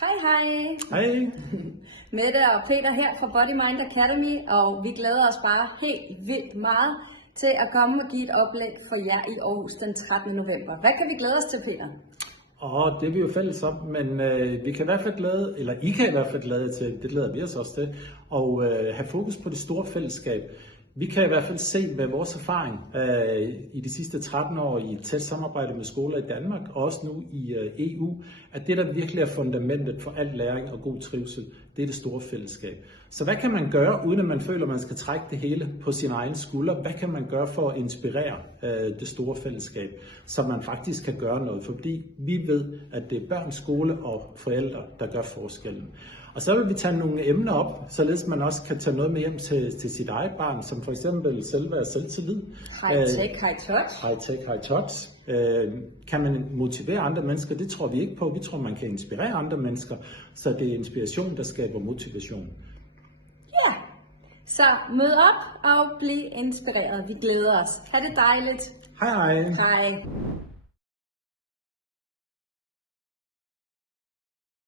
Hej hej! Hej! Mette og Peter her fra Body Mind Academy, og vi glæder os bare helt vildt meget til at komme og give et oplæg for jer i Aarhus den 13. november. Hvad kan vi glæde os til, Peter? Det er vi jo fælles om, men vi kan i hvert fald glæde, eller I kan i hvert fald glæde til, det glæder vi os også til, at have fokus på det store fællesskab. Vi kan i hvert fald se med vores erfaring i de sidste 13 år i et tæt samarbejde med skoler i Danmark, og også nu i EU, at det, der virkelig er fundamentet for al læring og god trivsel, det er det store fællesskab. Så hvad kan man gøre, uden at man føler, at man skal trække det hele på sin egen skulder? Hvad kan man gøre for at inspirere det store fællesskab, så man faktisk kan gøre noget? Fordi vi ved, at det er børn, skole og forældre, der gør forskellen. Og så vil vi tage nogle emner op, således man også kan tage noget med hjem til sit eget barn, som for eksempel selvværd og selvtillid. High tech, high touch. High tech, high touch. Kan man motivere andre mennesker? Det tror vi ikke på. Vi tror, man kan inspirere andre mennesker, så det er inspiration, der skaber motivation. Ja, så mød op og bliv inspireret. Vi glæder os. Ha' det dejligt. Hej hej. Hej.